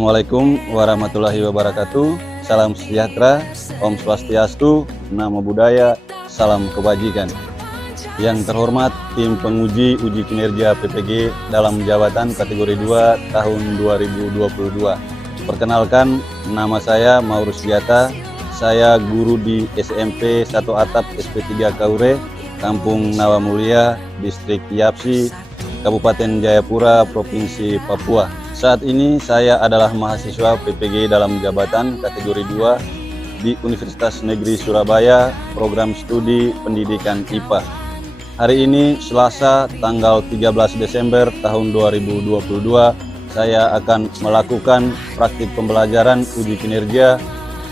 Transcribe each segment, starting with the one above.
Assalamualaikum warahmatullahi wabarakatuh. Salam sejahtera, Om Swastiastu, Namo Buddhaya, salam kebajikan. Yang terhormat tim penguji uji kinerja PPG dalam jabatan kategori 2 tahun 2022. Perkenalkan, nama saya Maurus Diata. Saya guru di SMP 1 Atap SP3 Kaure, Kampung Nawamulia, Distrik Yapsi, Kabupaten Jayapura, Provinsi Papua. Saat ini saya adalah mahasiswa PPG dalam jabatan kategori 2 di Universitas Negeri Surabaya, program studi pendidikan IPA. Hari ini Selasa tanggal 13 Desember tahun 2022, saya akan melakukan praktik pembelajaran uji kinerja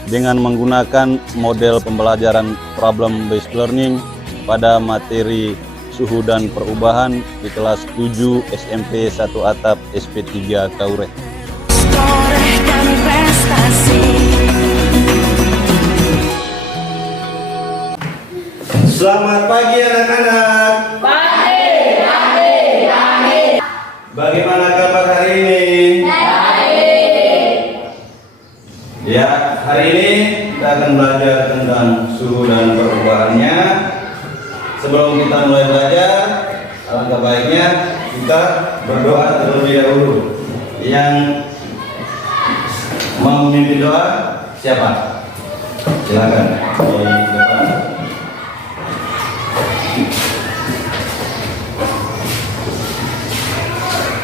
dengan menggunakan model pembelajaran problem based learning pada materi suhu dan perubahan di kelas 7 SMP 1 Atap SP3 Kaure. Selamat pagi anak-anak. Pagi. Bagaimana kabar hari ini? Baik. Ya, hari ini kita akan belajar tentang suhu dan perubahannya. Sebelum kita mulai belajar, alangkah baiknya kita berdoa terlebih dahulu. Yang mau memimpin doa siapa? Silakan. Di depan.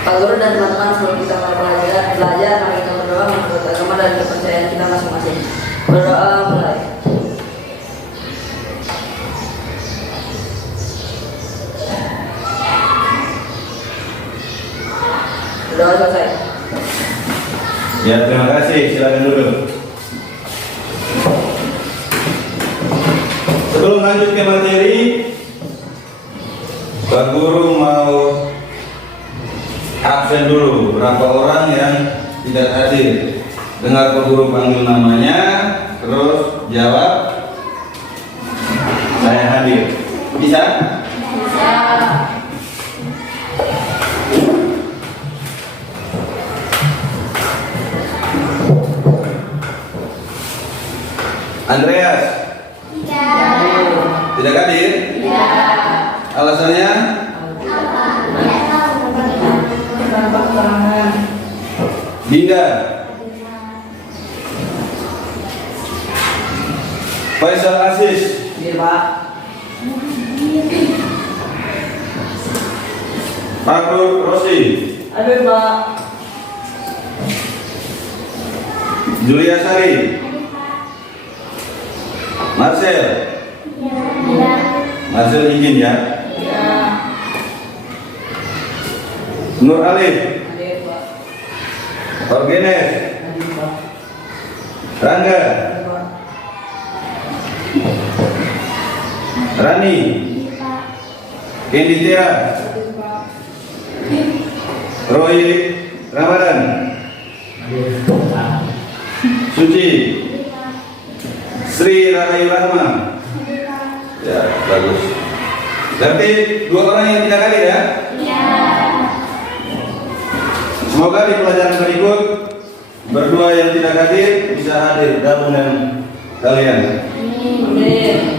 Pak Guru dan teman-teman, sebelum kita mulai belajar, mari kita berdoa menurut agama dan kepercayaan kita masing-masing. Berdoa mulai. Berdoa selesai. Ya, terima kasih. Silakan duduk. Sebelum lanjut ke materi, Pak Guru mau absen dulu berapa orang yang tidak hadir. Dengar Pak Guru panggil namanya, terus jawab saya hadir. Bisa? Bisa. Andreas? Tidak hadir? Alasannya? Dinda? Faisal Aziz? Iya, Pak. Fakrul Rosi? Aduh, Pak. Julia Sari? Marcel? Marcel izin ya? Nur Alif? Aduh, Pak. Orgenes? Rangga? Rani? Kendi Tera? Roy Ramadan? Suci? Sri Rahayu Rahma? Ya, bagus. Berarti 2 orang yang tidak hadir ya? Semoga di pelajaran berikut berdua yang tidak hadir bisa hadir gabung dengan kalian. Amin.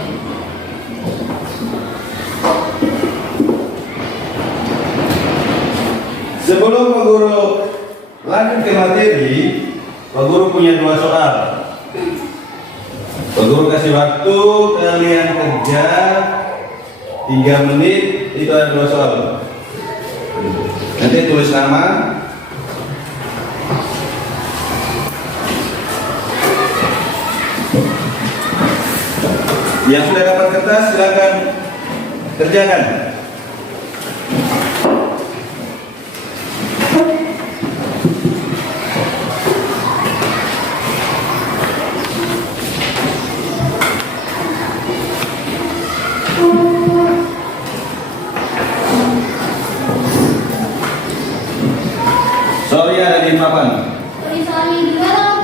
Sebelum Pak Guru lanjut ke materi, Pak Guru punya 2 soal. Pak Guru kasih waktu kalian kerja 3 menit, itu ada 2 soal. Nanti tulis nama. Yang sudah dapat kertas silakan kerjakan. Sorry ada di papan.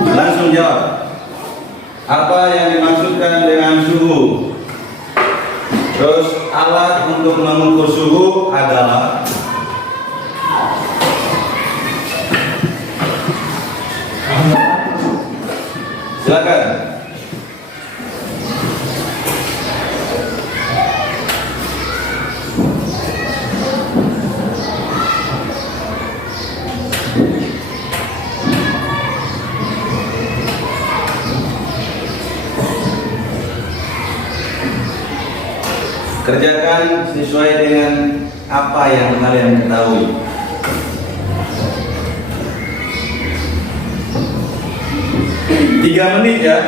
Langsung jawab. Apa yang dimaksudkan dengan suhu? Terus alat untuk mengukur suhu adalah Silakan. Kerjakan sesuai dengan apa yang kalian ketahui. Tiga menit ya.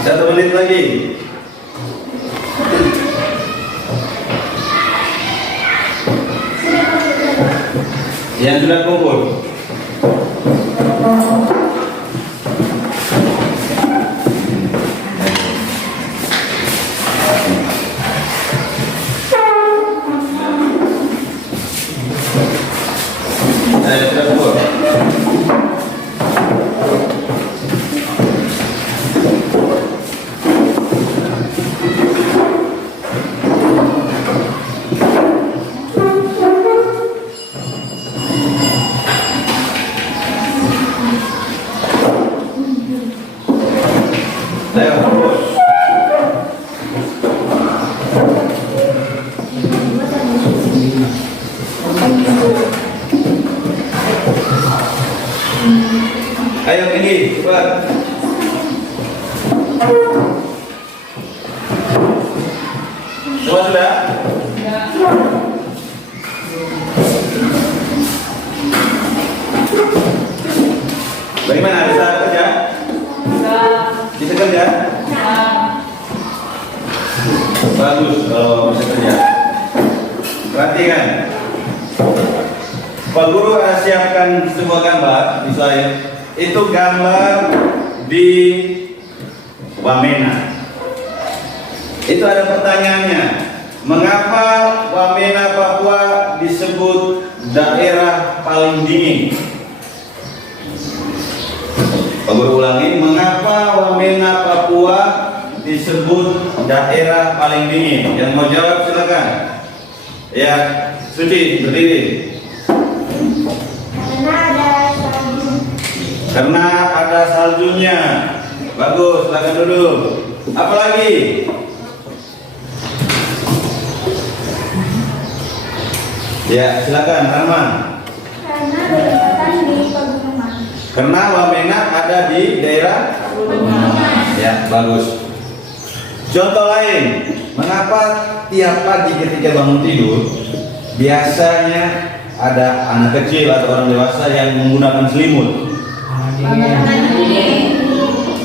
Satu menit lagi. Yang sudah kumpul. Sudah kumpul. Ayo tinggi, cepat. Semua sudah? Bagaimana? Bisa kerja? Bisa kerja? Bagus kalau bisa kerja. Perhatikan. Pak Guru ada siapkan sebuah gambar di slide. Itu gambar di Wamena. Itu ada pertanyaannya. Mengapa Wamena Papua disebut daerah paling dingin? Pak Guru ulangi. Mengapa Wamena Papua disebut daerah paling dingin? Yang mau jawab silakan. Ya, Suci berdiri. Karena ada saljunya. Bagus, silakan duduk. Apalagi? Ya, silakan Rahman. Karena berlokasi di pegunungan. Karena Wamena ada di daerah pegunungan. Ya, bagus. Contoh lain, mengapa tiap pagi ketika bangun tidur biasanya ada anak kecil atau orang dewasa yang menggunakan selimut?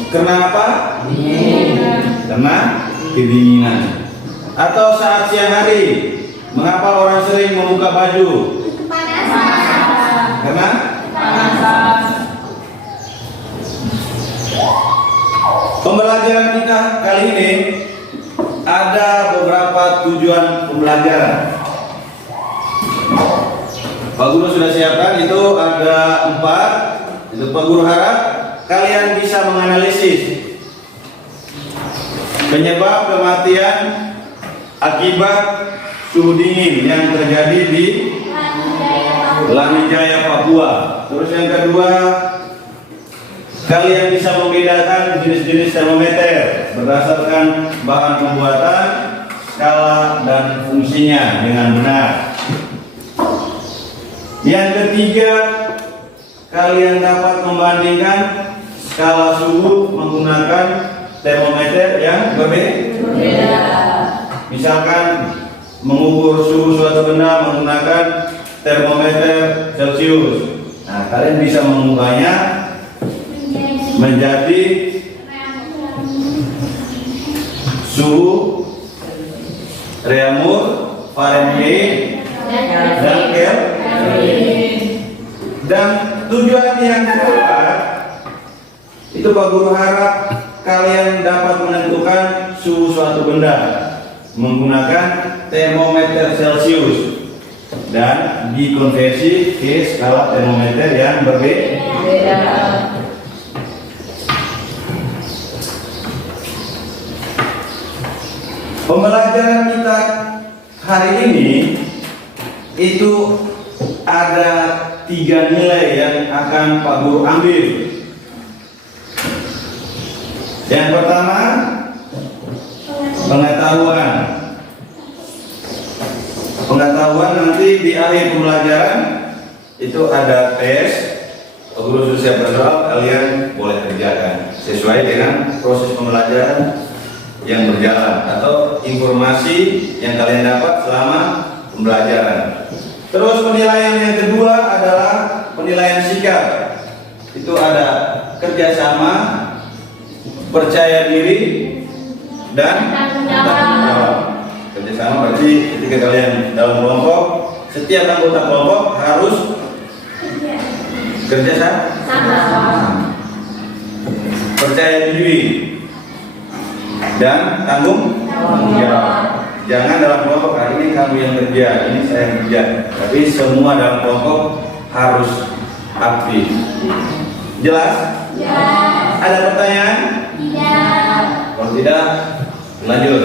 Karena apa? Karena kedinginan. Atau saat siang hari, mengapa orang sering membuka baju? Karena pembelajaran kita kali ini ada beberapa tujuan pembelajaran. Pak Guru sudah siapkan, itu ada 4. Itu Pak Guru harap kalian bisa menganalisis penyebab kematian akibat suhu dingin yang terjadi di Lanijaya, Papua. Terus yang kedua, Kalian bisa membedakan jenis-jenis termometer berdasarkan bahan pembuatan, skala, dan fungsinya dengan benar. Yang ketiga, kalian dapat membandingkan skala suhu menggunakan termometer yang berbeda. Misalkan mengukur suhu suatu benda menggunakan termometer Celcius. Nah, kalian bisa mengubahnya menjadi suhu Reaumur, Fahrenheit, dan Kelvin. Dan tujuan yang keempat itu Pak Guru harap kalian dapat menentukan suhu suatu benda menggunakan termometer Celcius dan dikonversi ke skala termometer yang berbeda. Pembelajaran kita hari ini itu ada 3 nilai yang akan Pak Guru ambil. Yang pertama, pengetahuan. Pengetahuan nanti di akhir pembelajaran itu ada tes. Pak Guru sudah siapkan soal, kalian boleh kerjakan sesuai dengan proses pembelajaran yang berjalan atau informasi yang kalian dapat selama pembelajaran. Terus penilaian yang kedua adalah penilaian sikap. Itu ada kerjasama, percaya diri, dan tanggung jawab. Kerjasama berarti ketika kalian dalam kelompok, setiap anggota kelompok harus kerjasama. Percaya diri dan tanggung jawab. Jangan dalam kelompok hari ini kamu yang kerja, ini saya yang kerja. Tapi semua dalam kelompok harus aktif. Jelas? Ya. Ada pertanyaan? Tidak. Kalau tidak, lanjut.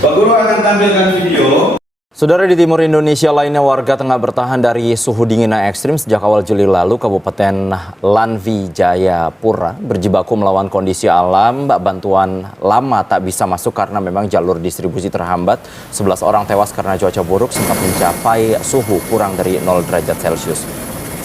Pak Guru akan tampilkan video. Saudara, di timur Indonesia lainnya, warga tengah bertahan dari suhu dingin yang ekstrim sejak awal Juli lalu. Kabupaten Lanvi, Jayapura berjibaku melawan kondisi alam. Bantuan lama tak bisa masuk karena memang jalur distribusi terhambat. 11 orang tewas karena cuaca buruk sempat mencapai suhu kurang dari 0 derajat Celcius.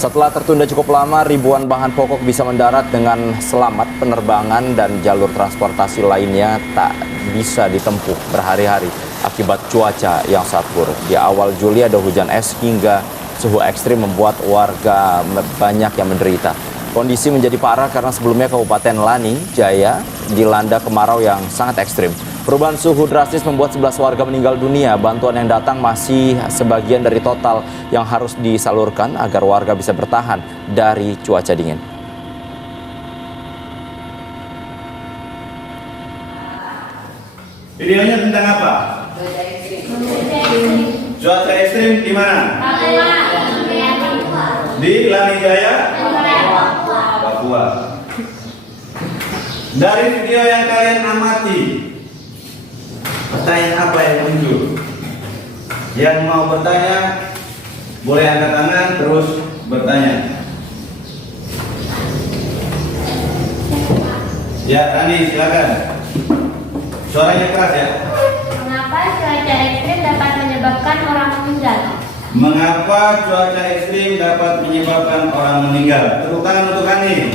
Setelah tertunda cukup lama, ribuan bahan pokok bisa mendarat dengan selamat. Penerbangan dan jalur transportasi lainnya tak bisa ditempuh berhari-hari akibat cuaca yang sangat buruk. Di awal Juli ada hujan es hingga suhu ekstrim membuat warga banyak yang menderita. Kondisi menjadi parah karena sebelumnya Kabupaten Lani Jaya dilanda kemarau yang sangat ekstrim. Perubahan suhu drastis membuat 11 warga meninggal dunia. Bantuan yang datang masih sebagian dari total yang harus disalurkan agar warga bisa bertahan dari cuaca dingin. Videonya tentang apa? Cuaca ekstrim di mana? Di Lani Jaya, Papua. Dari video yang kalian amati, pertanyaan apa yang muncul? Yang mau bertanya boleh angkat tangan terus bertanya. Ya, Rani silakan. Suaranya keras ya. Mengapa cuaca ekstrim dapat menyebabkan orang meninggal? Mengapa cuaca ekstrim dapat menyebabkan orang meninggal? Tepuk tangan untuk Rani.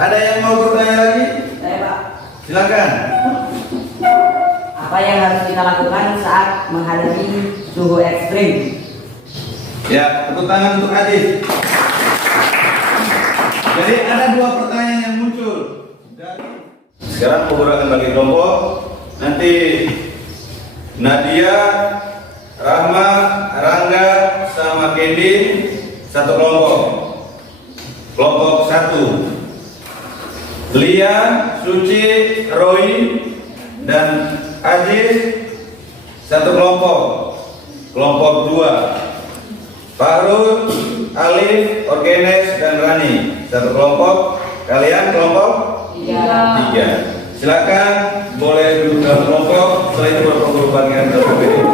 Ada yang mau bertanya lagi? Saya, Pak. Silakan. Apa yang harus kita lakukan saat menghadapi suhu ekstrim? Ya, tepuk tangan untuk Adis. Jadi ada 2 pertanyaan yang muncul. Sekarang Guru akan bagi kelompok. Nanti Nadia, Rahma, Rangga, sama Kendi satu kelompok. Kelompok 1. Lia, Suci, Roy, dan Aziz satu kelompok. Kelompok 2. Fahrul, Alif, Orgenes, dan Rani satu kelompok. Kalian kelompok 3. Silakan boleh duduk dalam kelompok. Setelah itu berkumpul bagian terberbeda.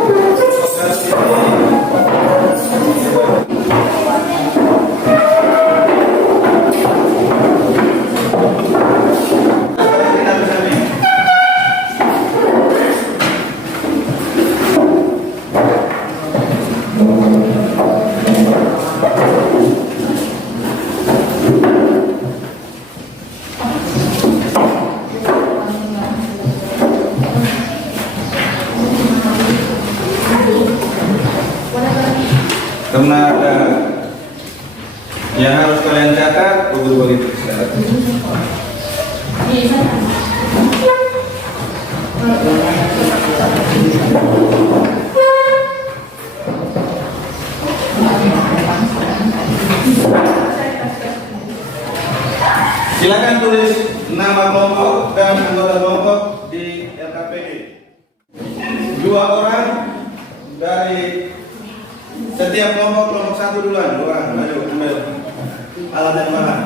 Karena ada yang harus kalian catat, begitu sekarang. Silakan tulis nama kelompok dan anggota kelompok di LKPD. 2 orang dari setiap kelompok satu duluan. 2 orang, maju, ambil alat dan bahan.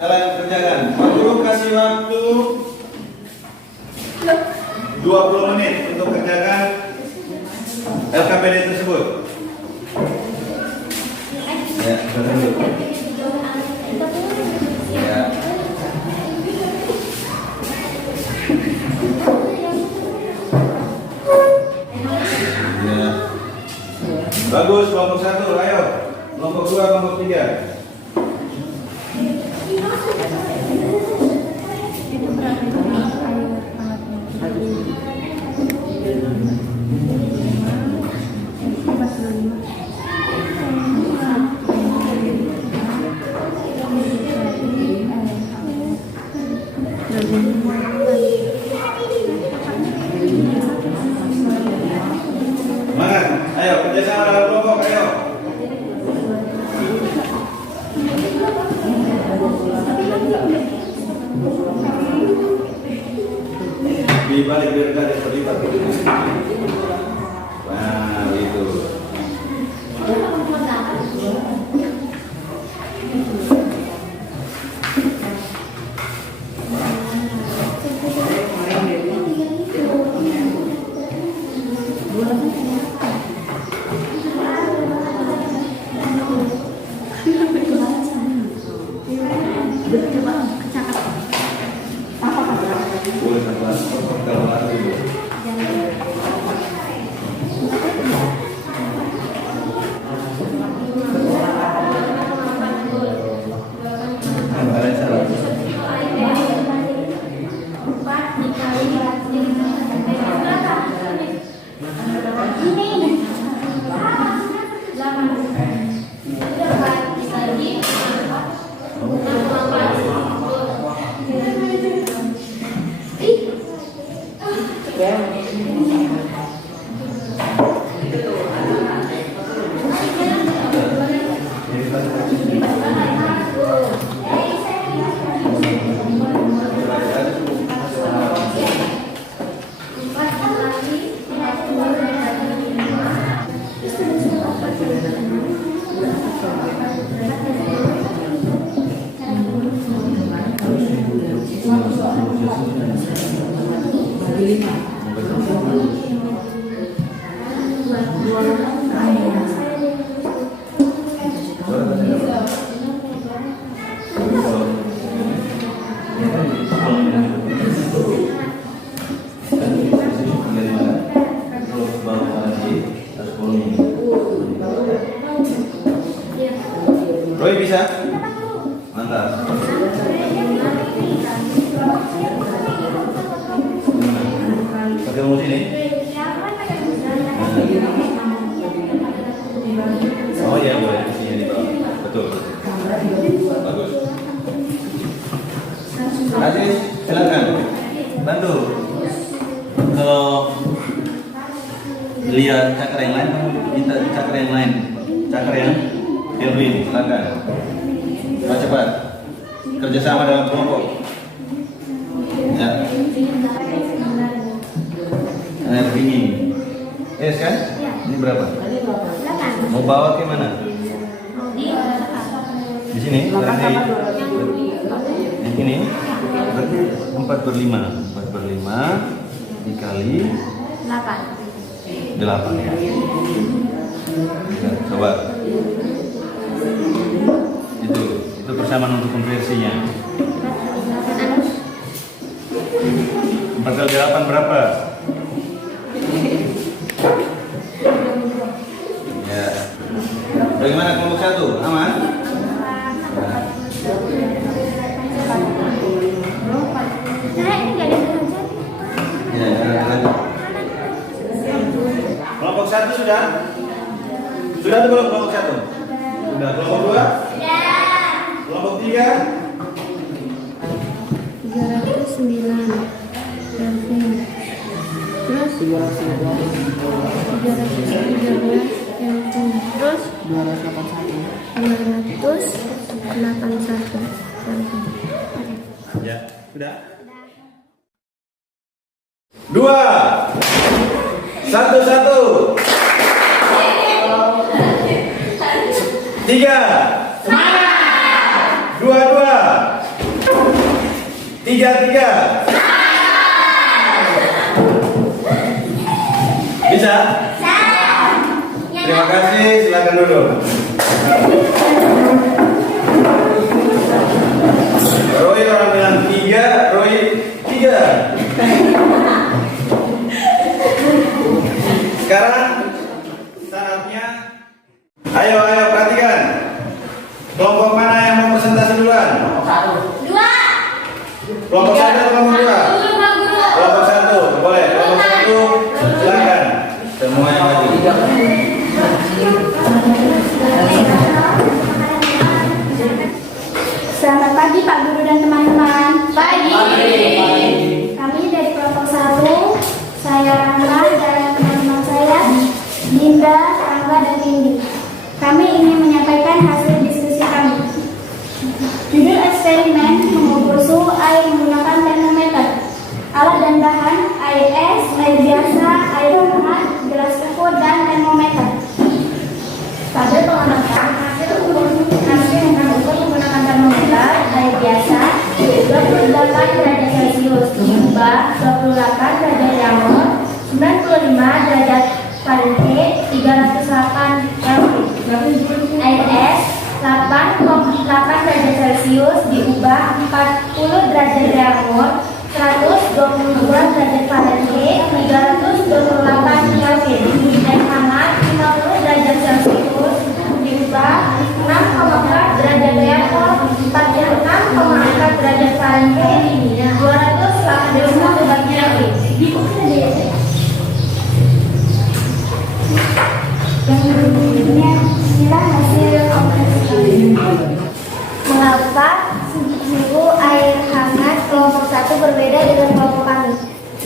Kalian kerjakan. Pak Guru kasih waktu 20 menit untuk kerjakan LKPD tersebut. Ya, dulu. Ya. Ya. Bagus, kelompok 1, ayo. Kelompok 2, kelompok 3. Semangat, ayo kerjasama dalam kelompok, ayo. Di balik dari garis terlibat. Nah, itu. Roy bisa? Mantap. Pakai rumus ini? Oh iya boleh, isinya di bawah. Betul. Bagus. Aziz, silakan. Bantu. Kalau lihat cakra yang lain, minta cakra yang lain. Cakra yang Kelvin, silakan. Cepat. Kerjasama dalam kelompok. Ya. Energi. Yes kan? Ini berapa? Mau bawa ke mana? Di sini? Berarti yang ini? Berarti 4/5. 4/5 dikali 8 ya. Coba. Itu persamaan untuk konversinya. 4 kali 8 berapa? Ya. Bagaimana kelompok 1? Aman? Ya, lanjut. Kelompok 1 sudah? Sudah atau belum kelompok 1? Sudah. Kelompok 2? Kelompok 3? 309. Terus 313 terus 281. Ya, sudah. 2 1 1 3 2 2 3 3 Bisa? Terima kasih, silakan duduk. Roy orang bilang 3, Roy 3. Sekarang saatnya, ayo perhatikan. Kelompok mana yang mau presentasi duluan? Kelompok 1 atau kelompok 2? Kelompok 1, boleh. Kelompok 1, silakan. Semuanya maju. Selamat pagi Pak Guru dan teman-teman. Pagi. Kami dari kelompok 1, saya Rana dan teman-teman saya Dinda, Angga, dan Indi. Kami ingin menyampaikan hasil diskusi kami. Judul eksperimen mengukur suhu air menggunakan termometer. Alat dan bahan air es, air biasa, air hangat, gelas ukur, dan termometer. Pada pengamatan hasil yang kami ukur menggunakan termometer air biasa 28 derajat Celcius, diubah 28 derajat Celcius, 95 derajat Fahrenheit, 308 Kelvin. Air es 8,8 derajat Celcius, diubah 40 derajat Celcius, 122 derajat Fahrenheit, 328 Kelvin. Air hangat 50 derajat Celcius, diubah 6,4 derajat Celcius, 46,4 derajat Fahrenheit, 281 Kelvin. Yang berikutnya inilah hasil operasi. Mengapa suhu air hangat kelompok 1 berbeda dengan kelompok kami?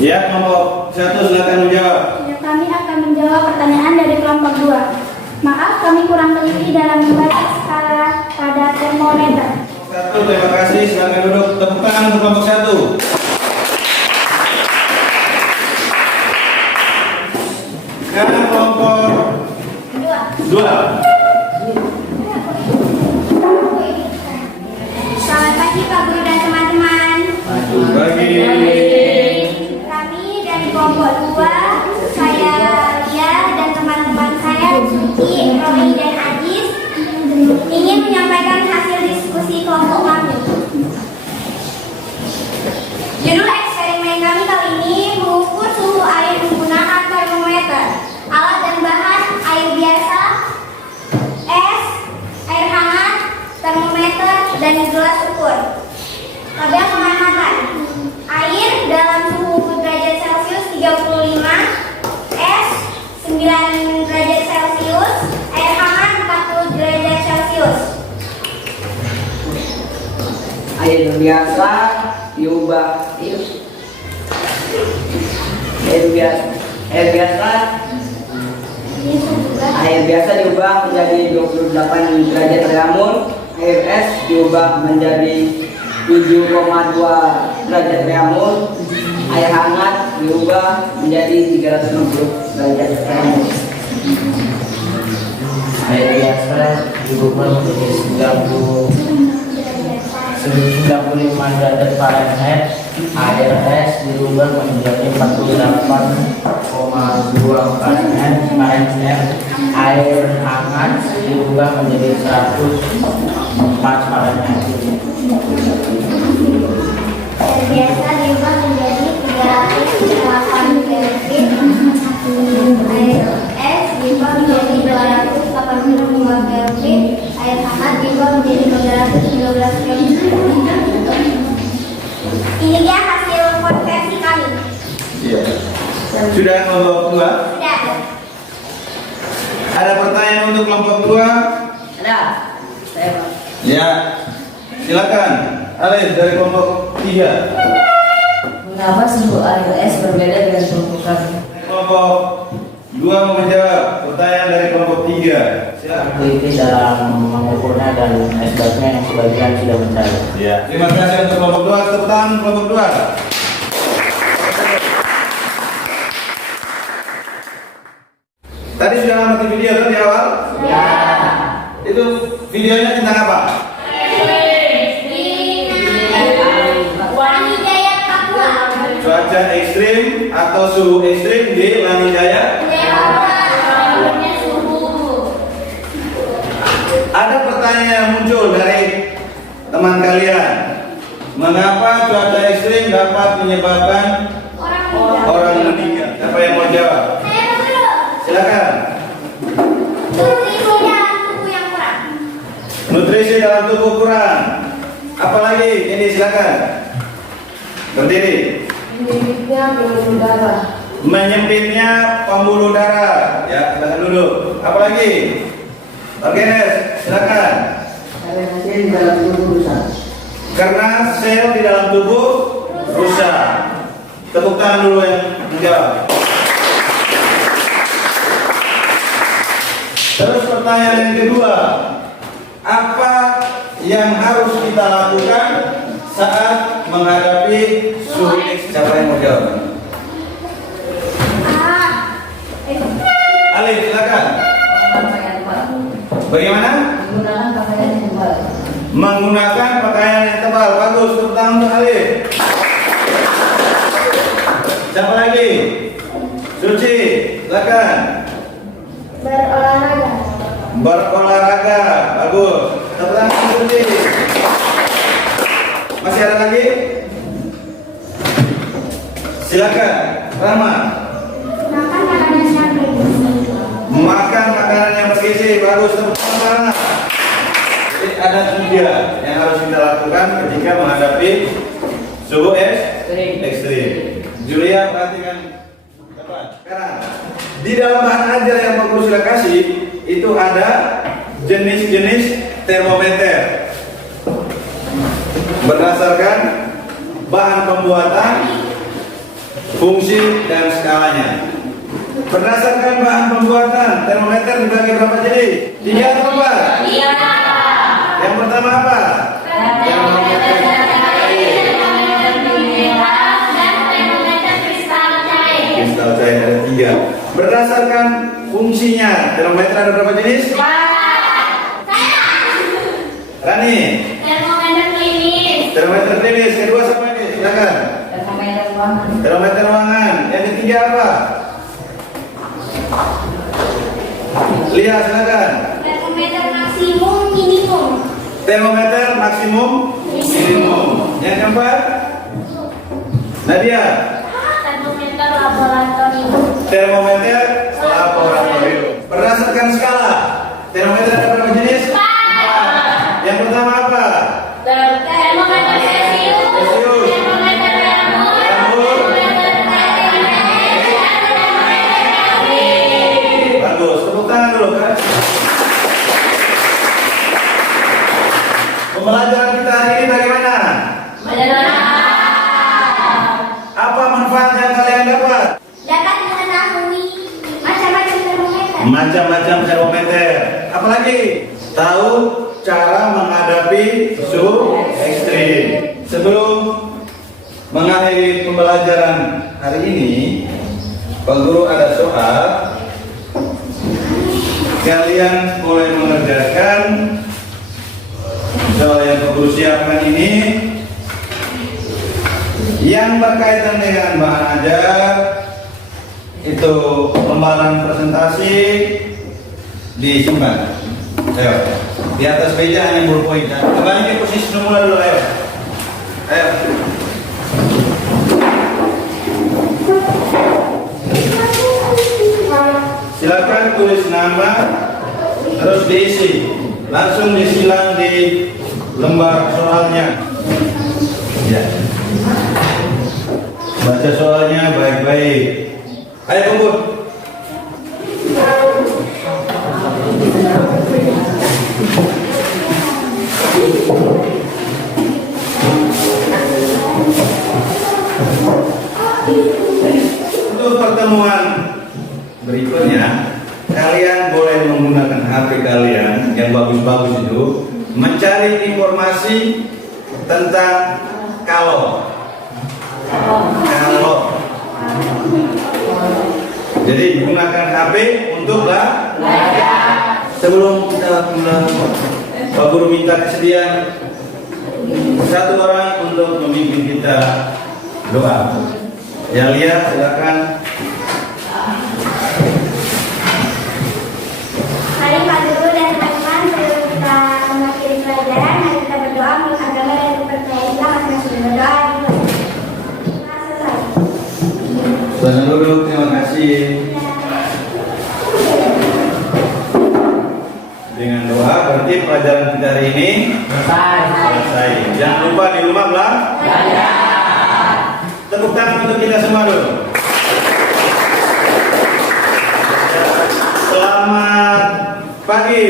Ya, kelompok 1 silakan menjawab. Kami akan menjawab pertanyaan dari kelompok 2. Maaf, kami kurang teliti dalam membaca skala pada termometer. Kelompok 1, terima kasih. Silakan duduk. Tepuk tangan untuk kelompok 1. Sekarang kelompok 2. Selamat pagi Pak Guru dan teman-teman. Pagi. Kami dari kelompok 2, saya Lia dan teman-teman saya Suci, Roy, dan Ajis ingin menyampaikan hasil diskusi kelompok kami. Judul eksperimen kami kali ini mengukur suhu air menggunakan termometer. Alat dan bahan air biasa, es, air hangat, menjadi gelas ukur. Tabel pengamatan. Air dalam suhu derajat Celcius 35, es 9 derajat Celcius, air hangat 40 derajat Celcius. Air biasa diubah air biasa diubah menjadi 28 derajat Celcius, air es diubah menjadi 7,2 derajat Celcius, air hangat diubah menjadi 360 derajat Celcius. Air biasa diubah menjadi 95 derajat Fahrenheit, air es diubah menjadi 48,2 Fahrenheit, air hangat diubah menjadi 104 Fahrenheit. Air biasa diubah menjadi 308 Kelvin. Air es diubah menjadi 282 Kelvin. Air hangat diubah menjadi 312 Kelvin. Ini dia hasil konversi kami. Iya. Sudah kelompok 2? Sudah. Ada pertanyaan untuk kelompok 2? Ada. Saya Pak. Ya. Silakan. Alif dari kelompok 3. Mengapa suhu air es berbeda dengan suhu kami? Kelompok 2 mau menjawab pertanyaan dari kelompok 3. Silakan. Teliti dalam mengukurnya dan es basnya yang sebagian sudah mencair. Ya. Terima kasih untuk kelompok 2. Tepuk tangan kelompok 2. Tadi sudah ngamati video kan di awal? Ya. Itu videonya tentang apa? Lanijaya Papua. Cuaca ekstrim atau suhu ekstrim di Lanijaya. Ada pertanyaan yang muncul dari teman kalian. Mengapa cuaca ekstrim dapat menyebabkan orang meninggal? Siapa yang mau jawab? Saya dulu. Silakan. Nutrisi dalam tubuh yang kurang. Nutrisi dalam tubuh kurang. Apalagi? Ini silakan. Berdiri. Menyempitnya pembuluh darah. Menyempitnya pembuluh darah. Ya, silakan dulu. Apalagi? Oke, silakan. Karena sel di dalam tubuh rusak. Karena sel di dalam tubuh rusak. Tepuk tangan dulu yang menjawab. Terus pertanyaan yang kedua, apa yang harus kita lakukan saat menghadapi suhu ekstrim? Siapa yang mau jawab? Alif, silakan. Pakaian tebal. Bagaimana? Menggunakan pakaian yang tebal. Menggunakan pakaian yang tebal. Bagus, tepuk tangan untuk Alif. Siapa lagi? Suci, silakan. Berolahraga. Berolahraga, bagus. Tepuk tangan untuk Suci. Masih ada lagi? Silakan, Rama. Makan makanan yang bergizi. Makan makanan yang bergizi, bagus. Tepuk tangan Rama. Jadi ada 3 yang harus kita lakukan ketika menghadapi suhu ekstrim. Julia, perhatikan. Sekarang di dalam bahan ajar yang Pak Guru sudah kasih itu ada jenis-jenis termometer berdasarkan bahan pembuatan, fungsi dan skalanya. Berdasarkan bahan pembuatan, termometer dibagi berapa jenis? 3 atau 4? Iya. Yang pertama apa? Termometer kristal cair ada 3. Berdasarkan fungsinya, termometer ada berapa jenis? Rani. Termometer klinis. Termometer klinis. Kedua siapa ini? Silakan. Termometer ruangan. Termometer ruangan. Yang ketiga apa? Lihat, silakan. Termometer maksimum minimum. Termometer maksimum minimum. Yang keempat? Nadia. Termometer laboratorium. Termometer laboratorium. Berdasarkan skala, termometer ada berapa jenis? 4. Yang pertama apa? Pembelajaran kita hari ini bagaimana? Apa manfaat yang kalian dapat? Dapat mengetahui macam-macam termometer. Macam-macam termometer. Apalagi? Tahu cara menghadapi suhu ekstrim. Sebelum mengakhiri pembelajaran hari ini, Pak Guru ada soal. Kalian boleh mengerjakan soal yang Pak Guru siapkan ini yang berkaitan dengan bahan ajar. Itu lembaran presentasi disimpan. Ayo, di atas meja hanya ballpoint. Kembali ke posisi semula dulu, ayo. Ayo. Silakan tulis nama, terus diisi. Langsung disilang di lembar soalnya. Ya. Baca soalnya baik-baik. Ayo kumpul. Untuk pertemuan berikutnya, kalian boleh menggunakan HP kalian yang bagus-bagus itu mencari informasi tentang kalau. Jadi gunakan HP untuk belajar. Sebelum kita mulai, Pak Guru minta kesediaan satu orang untuk memimpin kita doa. Yang lihat silakan. Mari Pak Guru dan teman-teman, sebelum kita mengakhiri pelajaran, mari kita berdoa menurut agama dan kepercayaan Islam. Masing-masing berdoa. Selesai. Silakan duduk, terima kasih. Dengan doa berarti pelajaran kita hari ini selesai. Jangan lupa di rumah belajar. Tepuk tangan untuk kita semua dulu. Selamat pagi.